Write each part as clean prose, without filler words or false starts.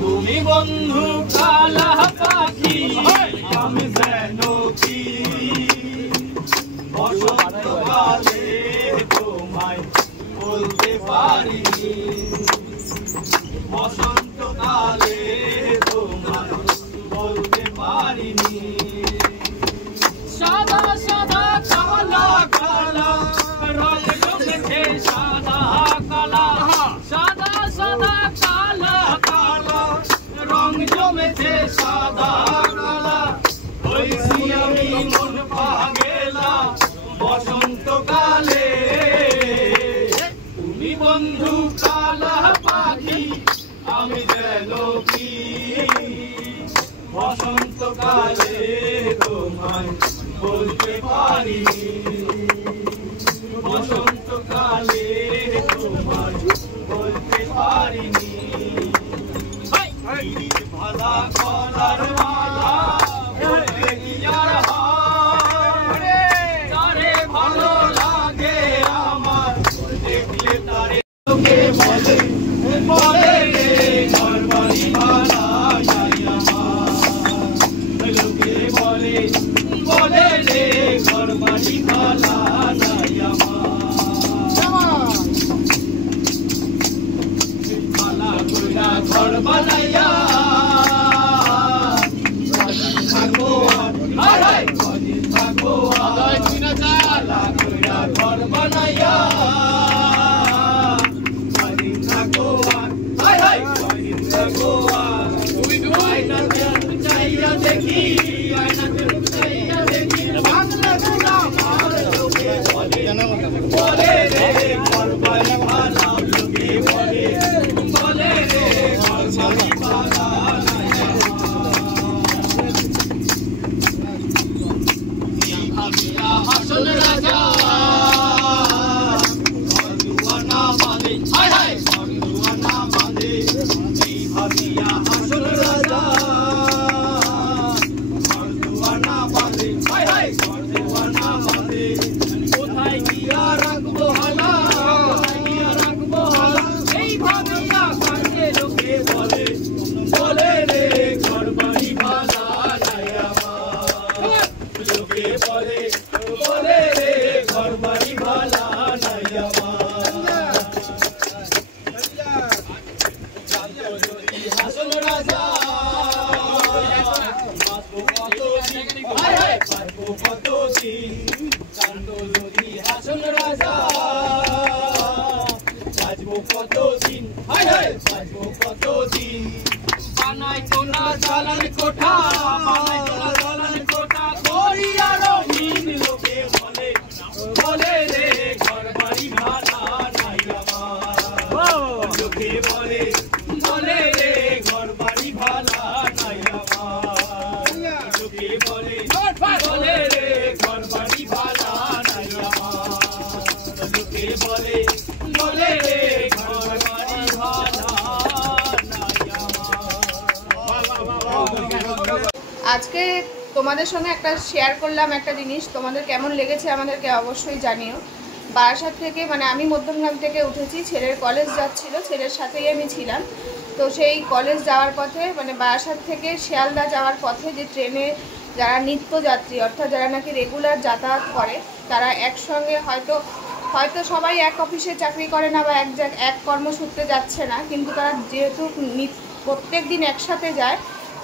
তুমি বন্ধু কালা পাখি আমি যেন কি বসন্তকালে তোমায় বলতে পারিনি বসন্তকালে তোমায় বলতে পারিনি সাদা সাদা কালা কালা রং জমেছে সাদা কালা সাদা সাদা কালা কালা রং জমেছে সাদা কালা হইছি আমি মন পাগেলা বসন্তকালে তুমি বন্ধু কালা পাখি আমি যেন কি বসন্তকালে তোমায় বলতে পারিনি বসন্তকালে তোমায় বলতে পারিনি ভালা কলার মালা বলতে গিয়ার তারে ভালো লাগে আমার দেখলে তারে লোকে বলে বলে রে ঘরবাড়ি ভালা যাই আমার লোকে বলে বলে রে ঘরবাড়ি ভালা যাই আমার ভালা কইরা ঘর বানাইয়া থাকবো হায় হায় কদিন থাকবো আদায় কিনা ভালা কইরা ঘর বানাইয়া কদিন থাকবো হায় হায় কদিন থাকবো আয়নাতে চাইয়া দেখি আয়নাতে চাইয়া দেখি বাংলা গুনা আমার লোকে বলে বলে রে ঘরবাড়ি ভালা লোকে বলে বলে রে ঘরবাড়ি ভালা ভাবিয়া হাসন রাজা ঘরদুয়ানা বাঁধে হায় হায় ঘরদুয়ানা বাঁধে ভাবিয়া হাসন রাজা ঘরদুয়ানা বাঁধে হায় হায় ঘরদুয়ানা বাঁধে কোথায় গিয়া রাখবো হালা কোথায় গিয়া রাখবো হালা এই ভাবিয়া কাছে লোকে বলে বলে রে ঘরবাড়ি ভালা নাই আমার লোকে বলে বলে রে ঘরবাড়ি ভালা নাই আমার হাসন রাজা হায় হায় পারবো কত দিন কান্দ যদি হাসন রাজা বাজবো কত দিন হায় হায় বাজবো কত দিন বানাই তো না দালান কোঠা বানাই তো না দালান কোঠা করি আরো মিন লোকে বলে বলে রে ঘরবাড়ি ভালা নাই আমার লোকে বলে বলে রে ঘরবাড়ি ভালা নাই আমার লোকে বলে বলে রে ঘরবাড়ি ভালা নাই আমার লোকে বলে বলে রে ঘরবাড়ি ভালা নাই আমার আজকে তোমাদের সঙ্গে একটা শেয়ার করলাম একটা জিনিস, তোমাদের কেমন লেগেছে আমাদেরকে অবশ্যই জানিও। বারাসাত থেকে মানে আমি মধ্যমগ্রাম থেকে উঠেছি, ছেলের কলেজ যাচ্ছিল, ছেলের সাথেই আমি ছিলাম। তো সেই কলেজ যাওয়ার পথে মানে বারাসাত থেকে শিয়ালদা যাওয়ার পথে যে ট্রেনে যারা নিত্যযাত্রী অর্থাৎ যারা নাকি রেগুলার যাতায়াত করে তারা একসঙ্গে হয়তো সবাই এক অফিসে চাকরি করে না বা এক কর্মসূত্রে যাচ্ছে না, কিন্তু তারা যেহেতু প্রত্যেক দিন একসাথে যায়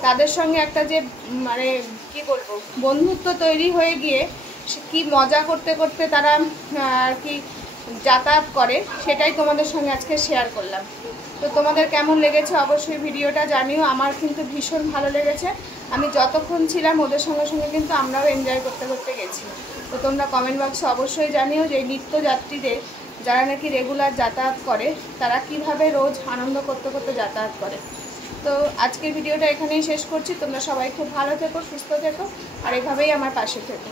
তাদের সঙ্গে একটা যে মানে কি বলবো বন্ধুত্ব তৈরি হয়ে গিয়ে কি মজা করতে করতে তারা আর কি যাতায়াত করে সেটাই তোমাদের সঙ্গে আজকে শেয়ার করলাম। তো তোমাদের কেমন লেগেছে অবশ্যই ভিডিওটা জানিও। আমার কিন্তু ভীষণ ভালো লেগেছে। আমি যতক্ষণ ছিলাম ওদের সঙ্গে সঙ্গে কিন্তু আমরাও এনজয় করতে করতে গেছি। তো তোমরা কমেন্ট বক্সে অবশ্যই জানিও যে নিত্যযাত্রীদের যারা নাকি রেগুলার যাতায়াত করে তারা কিভাবে রোজ আনন্দ করতে করতে যাতায়াত করে। তো আজকের ভিডিওটা এখানেই শেষ করছি। তোমরা সবাই খুব ভালো থেকো, সুস্থ থেকো, আর এভাবেই আমার পাশে থেকো।